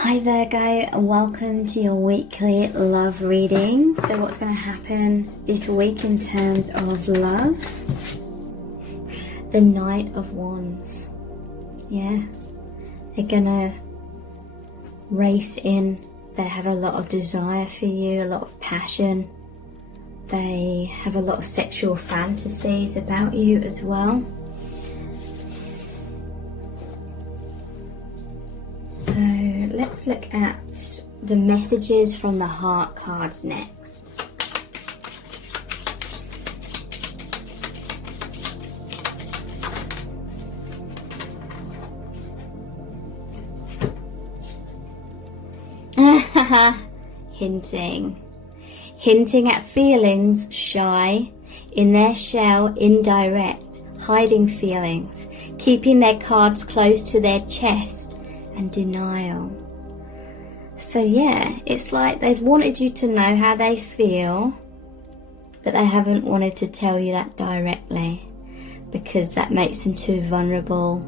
Hi Virgo, and welcome to your weekly love reading. So what's going to happen this week in terms of love? The Knight of Wands. Yeah, they're going to race in. They have a lot of desire for you, a lot of passion. They have a lot of sexual fantasies about you as well. So let's look at the messages from the heart cards next. Hinting at feelings, shy, in their shell, indirect, hiding feelings, keeping their cards close to their chest, and denial. So yeah, it's like they've wanted you to know how they feel, but they haven't wanted to tell you that directly because that makes them too vulnerable.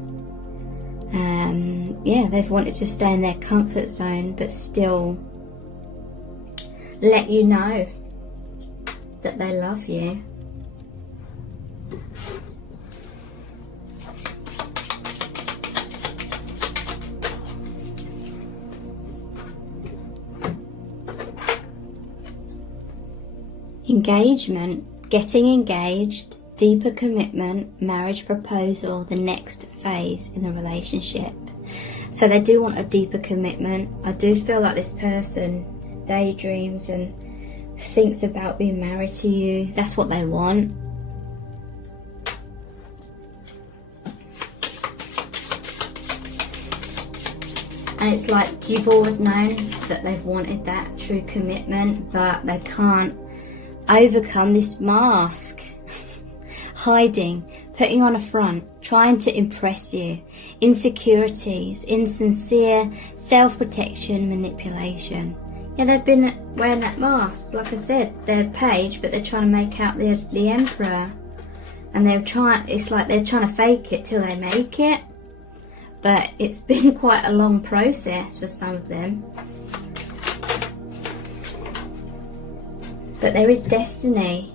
Yeah, they've wanted to stay in their comfort zone but still let you know that they love you. Engagement, getting engaged, deeper commitment, marriage proposal, the next phase in the relationship. So they do want a deeper commitment. I do feel like this person daydreams and thinks about being married to you. That's what they want. And it's like you've always known that they've wanted that true commitment, but they can't overcome this mask. Hiding, putting on a front, trying to impress you, insecurities, insincere self-protection, manipulation. Yeah, they've been wearing that mask. Like I said, they're Page, but they're trying to make out the Emperor. And it's like they're trying to fake it till they make it. But it's been quite a long process for some of them. But there is destiny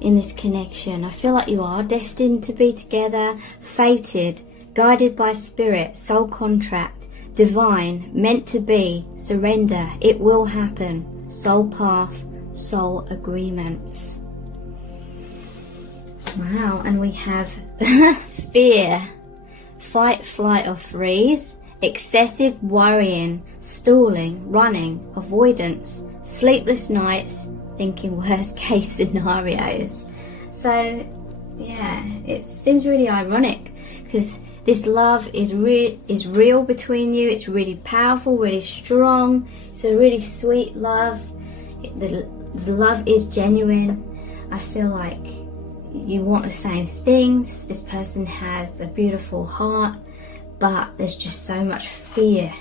in this connection. I feel like you are destined to be together, fated, guided by spirit, soul contract, divine, meant to be, surrender, it will happen, soul path, soul agreements. Wow, and we have fear, fight, flight or freeze, excessive worrying, stalling, running, avoidance, sleepless nights, thinking worst case scenarios. So yeah, it seems really ironic because this love is real between you. It's really powerful, really strong. It's a really sweet love. The love is genuine. I feel like you want the same things. This person has a beautiful heart, but there's just so much fear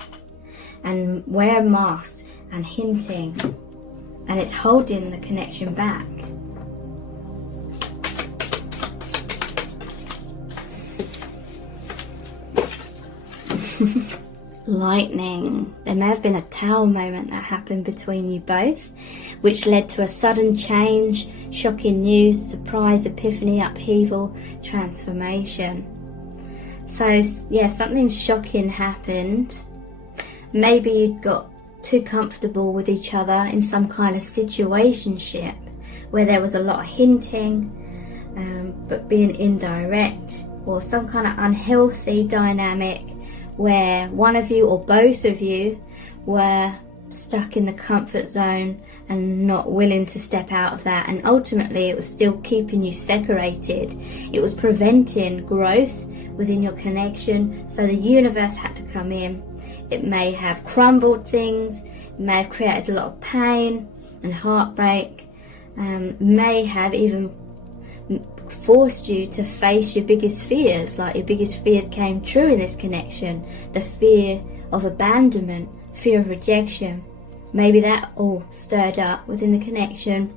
and wear masks and hinting, and it's holding the connection back. Lightning. There may have been a tower moment that happened between you both, which led to a sudden change, shocking news, surprise, epiphany, upheaval, transformation. So yeah, something shocking happened. Maybe you got too comfortable with each other in some kind of situationship where there was a lot of hinting, but being indirect, or some kind of unhealthy dynamic where one of you or both of you were stuck in the comfort zone and not willing to step out of that, and ultimately it was still keeping you separated. It was preventing growth within your connection, so the universe had to come in. It may have crumbled things, it may have created a lot of pain and heartbreak, may have even forced you to face your biggest fears, like your biggest fears came true in this connection. The fear of abandonment, fear of rejection, maybe that all stirred up within the connection,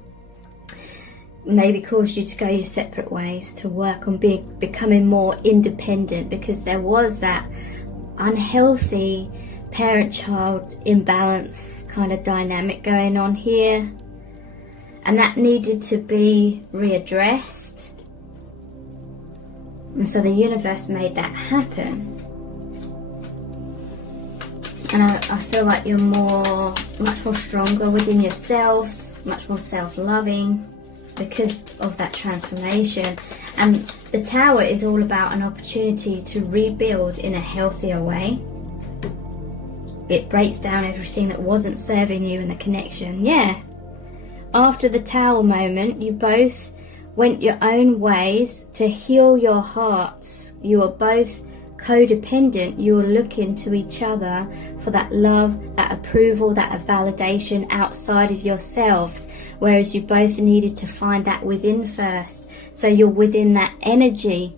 maybe caused you to go your separate ways, to work on becoming more independent, because there was that unhealthy parent-child imbalance kind of dynamic going on here, and that needed to be readdressed, and so the universe made that happen. And I feel like you're much more stronger within yourselves, much more self-loving because of that transformation. And the Tower is all about an opportunity to rebuild in a healthier way. It breaks down everything that wasn't serving you in the connection. Yeah. After the Tower moment, you both went your own ways to heal your hearts. You were both codependent. You were looking to each other for that love, that approval, that validation outside of yourselves, whereas you both needed to find that within first. So you're within that energy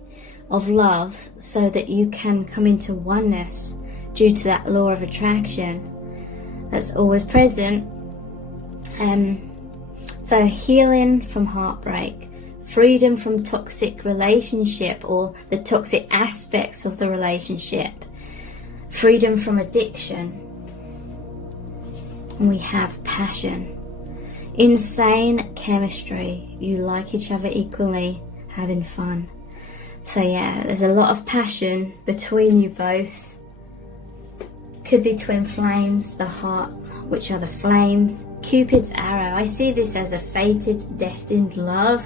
of love so that you can come into oneness due to that law of attraction that's always present. So healing from heartbreak, freedom from toxic relationship or the toxic aspects of the relationship, freedom from addiction. And we have passion, insane chemistry. You like each other equally, having fun. So yeah, there's a lot of passion between you both. Could be twin flames, the heart, which are the flames. Cupid's arrow, I see this as a fated, destined love.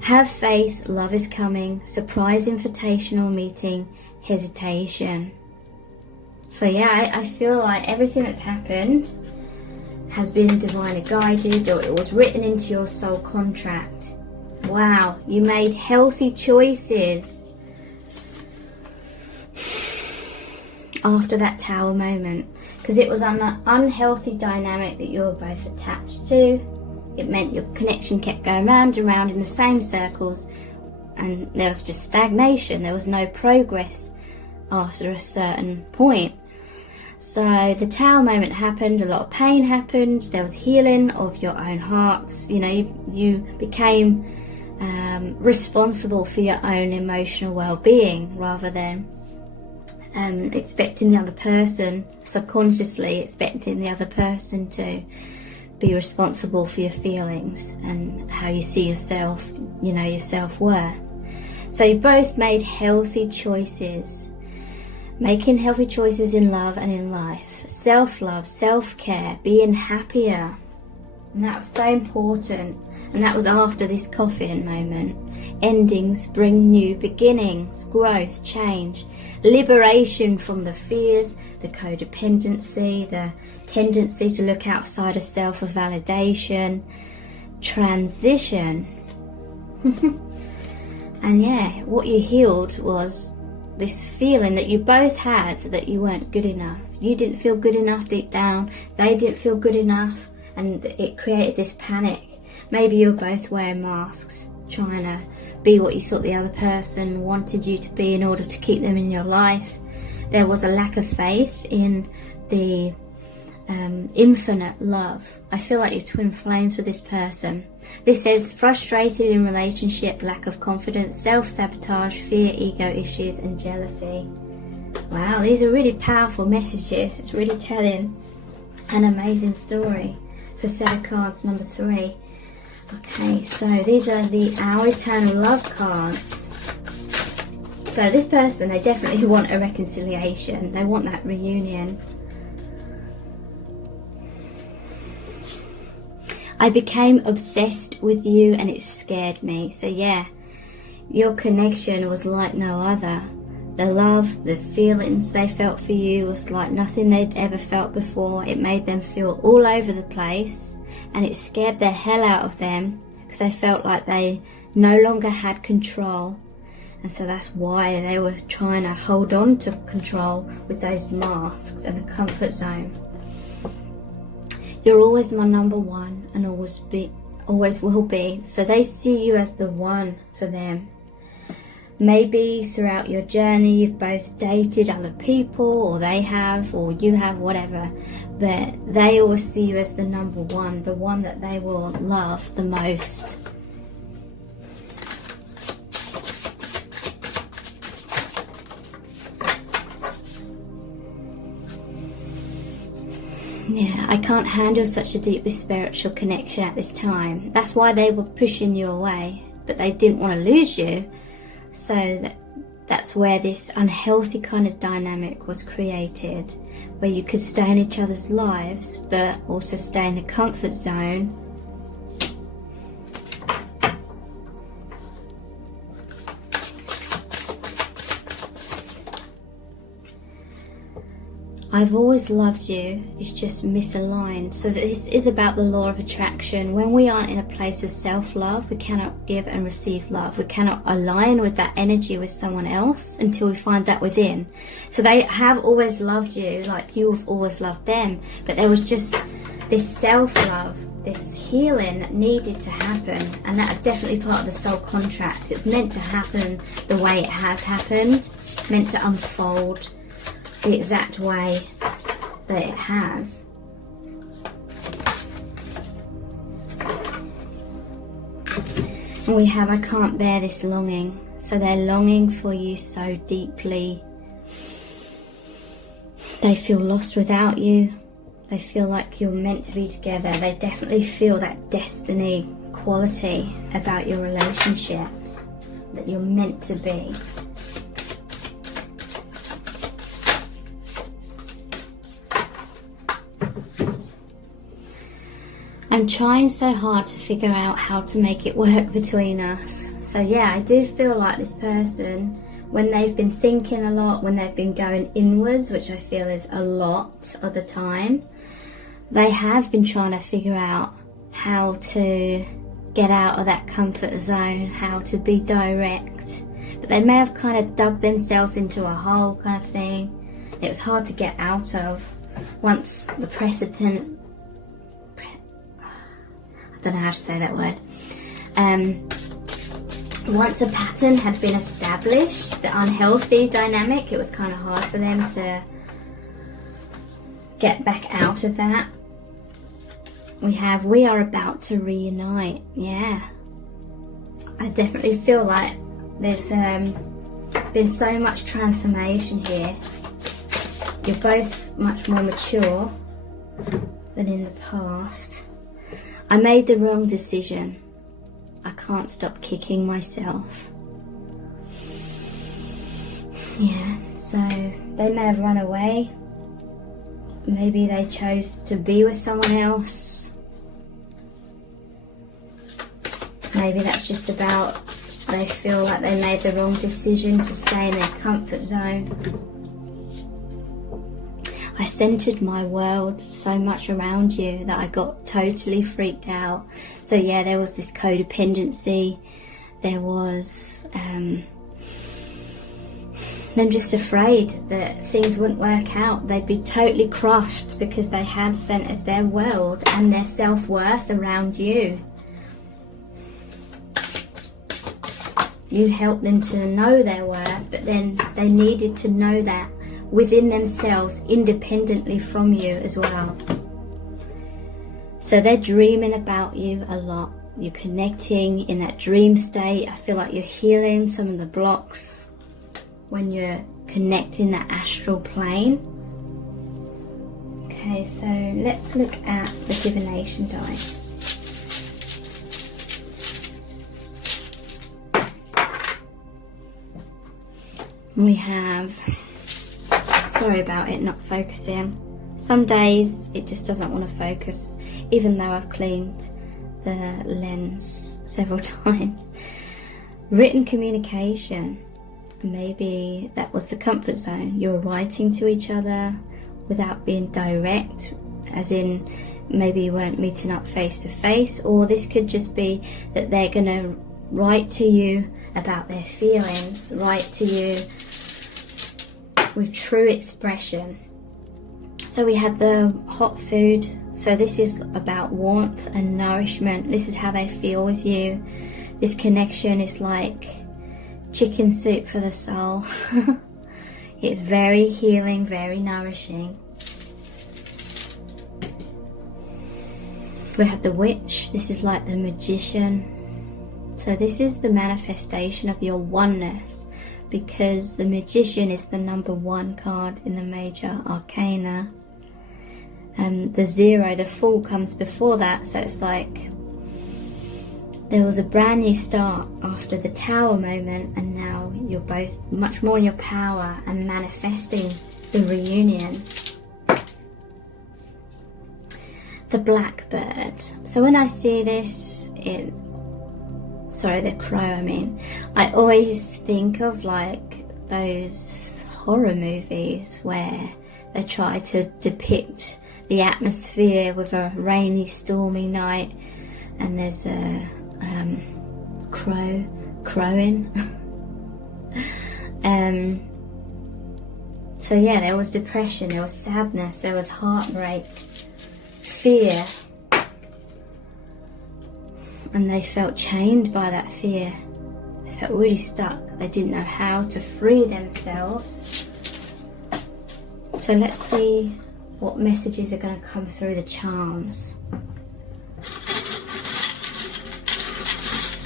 Have faith, love is coming. Surprise invitation or meeting, hesitation. So yeah, I feel like everything that's happened has been divinely guided, or it was written into your soul contract. Wow, you made healthy choices after that Tower moment, because it was an unhealthy dynamic that you were both attached to. It meant your connection kept going round and round in the same circles, and there was just stagnation. There was no progress after a certain point. So the Tower moment happened, a lot of pain happened, there was healing of your own hearts. You know, you became responsible for your own emotional well-being, rather than expecting the other person, subconsciously expecting the other person to be responsible for your feelings and how you see yourself, you know, your self-worth. So you both made healthy choices. Making healthy choices in love and in life. Self-love, self-care, being happier. And that was so important. And that was after this coffin moment. Endings bring new beginnings, growth, change, liberation from the fears, the codependency, the tendency to look outside of self for validation, transition. And yeah, what you healed was this feeling that you both had that you weren't good enough. You didn't feel good enough deep down, they didn't feel good enough, and it created this panic. Maybe you were both wearing masks, trying to be what you thought the other person wanted you to be in order to keep them in your life. There was a lack of faith in the infinite love. I feel like you're twin flames with this person. This says frustrated in relationship, lack of confidence, self-sabotage, fear, ego issues and jealousy. Wow, these are really powerful messages. It's really telling an amazing story for set of cards number 3. Okay, so these are our eternal love cards. So this person, they definitely want a reconciliation. They want that reunion. I became obsessed with you and it scared me. So yeah, your connection was like no other. The love, the feelings they felt for you was like nothing they'd ever felt before. It made them feel all over the place, and it scared the hell out of them because they felt like they no longer had control. And so that's why they were trying to hold on to control with those masks and the comfort zone. You're always my number one and always will be. So they see you as the one for them. Maybe throughout your journey you've both dated other people, or they have, or you have, whatever. But they always see you as the number one, the one that they will love the most. Yeah, I can't handle such a deeply spiritual connection at this time. That's why they were pushing you away, but they didn't want to lose you. So that's where this unhealthy kind of dynamic was created, where you could stay in each other's lives, but also stay in the comfort zone. I've always loved you, it's just misaligned. So this is about the law of attraction. When we aren't in a place of self-love, we cannot give and receive love. We cannot align with that energy with someone else until we find that within. So they have always loved you, like you've always loved them. But there was just this self-love, this healing that needed to happen. And that is definitely part of the soul contract. It's meant to happen the way it has happened, meant to unfold the exact way that it has. And we have, I can't bear this longing. So they're longing for you so deeply. They feel lost without you. They feel like you're meant to be together. They definitely feel that destiny quality about your relationship, that you're meant to be. I'm trying so hard to figure out how to make it work between us. So yeah, I do feel like this person, when they've been thinking a lot, when they've been going inwards, which I feel is a lot of the time, they have been trying to figure out how to get out of that comfort zone, how to be direct. But they may have kind of dug themselves into a hole kind of thing. It was hard to get out of once the precedent, I don't know how to say that word. Once a pattern had been established, the unhealthy dynamic, it was kind of hard for them to get back out of that. We are about to reunite. Yeah, I definitely feel like there's been so much transformation here. You're both much more mature than in the past. I made the wrong decision. I can't stop kicking myself. Yeah, so they may have run away. Maybe they chose to be with someone else. Maybe that's just about they feel like they made the wrong decision to stay in their comfort zone. I centered my world so much around you that I got totally freaked out. So yeah, there was this codependency. There was them just afraid that things wouldn't work out. They'd be totally crushed because they had centered their world and their self-worth around you. You helped them to know their worth, but then they needed to know that within themselves, independently from you as well. So they're dreaming about you a lot. You're connecting in that dream state. I feel like you're healing some of the blocks when you're connecting that astral plane. Okay, so let's look at the divination dice. We have, sorry about it not focusing. Some days it just doesn't want to focus, even though I've cleaned the lens several times. Written communication. Maybe that was the comfort zone. You're writing to each other without being direct, as in maybe you weren't meeting up face to face, or this could just be that they're going to write to you about their feelings, write to you with true expression. So we have the hot food. So this is about warmth and nourishment. This is how they feel with you. This connection is like chicken soup for the soul. It's very healing, very nourishing. We have the witch. This is like the magician. So this is the manifestation of your oneness, because the magician is the number 1 card in the major arcana. the 0, the Fool, comes before that. So it's like there was a brand new start after the Tower moment, and now you're both much more in your power and manifesting the reunion. The Blackbird. So when I see this, the crow, I always think of like those horror movies where they try to depict the atmosphere with a rainy, stormy night, and there's a crowing. So yeah, there was depression, there was sadness, there was heartbreak, fear, and they felt chained by that fear. They felt really stuck. They didn't know how to free themselves. So let's see what messages are going to come through the charms.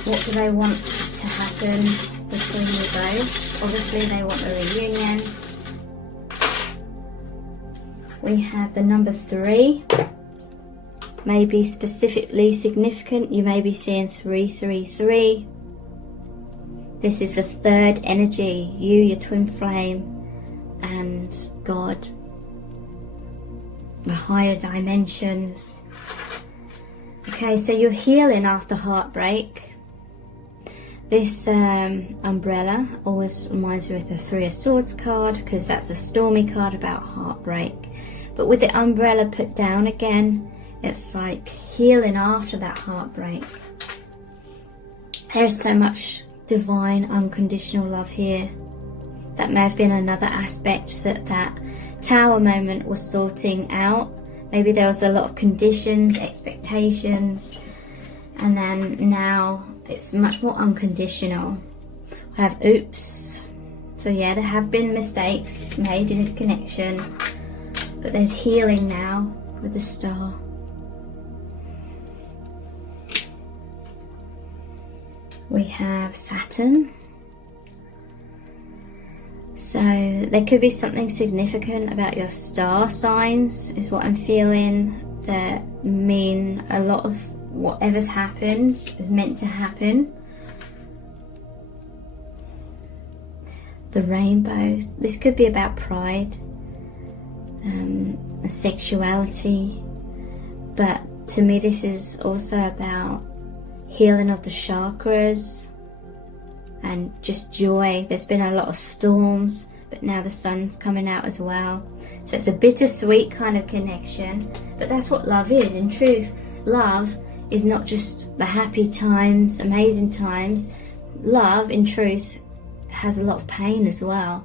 What do they want to happen between you both? Obviously they want a reunion. We have the number 3. Maybe specifically significant. You may be seeing 333. This is the 3rd energy. You, your twin flame, and God. The higher dimensions. Okay, so you're healing after heartbreak. This umbrella always reminds me of the 3 of Swords card, because that's the stormy card about heartbreak. But with the umbrella put down again, it's like healing after that heartbreak. There's so much divine unconditional love here. That may have been another aspect that Tower moment was sorting out. Maybe there was a lot of conditions, expectations, and then now it's much more unconditional. I have oops. So yeah, there have been mistakes made in this connection, but there's healing now with the Star. We have Saturn. So there could be something significant about your star signs, is what I'm feeling, that mean a lot of whatever's happened is meant to happen. The Rainbow. This could be about pride, sexuality, but to me this is also about healing of the chakras and just joy. There's been a lot of storms, but now the sun's coming out as well. So it's a bittersweet kind of connection, but that's what love is. In truth, love is not just the happy times, amazing times. Love, in truth, has a lot of pain as well.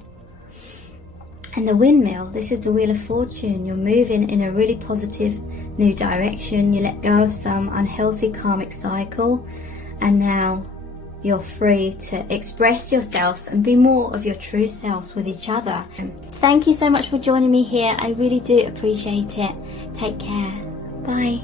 And the Windmill, this is the Wheel of Fortune. You're moving in a really positive new direction. You let go of some unhealthy karmic cycle, and now you're free to express yourselves and be more of your true selves with each other. Thank you so much for joining me here. I really do appreciate it. Take care. Bye.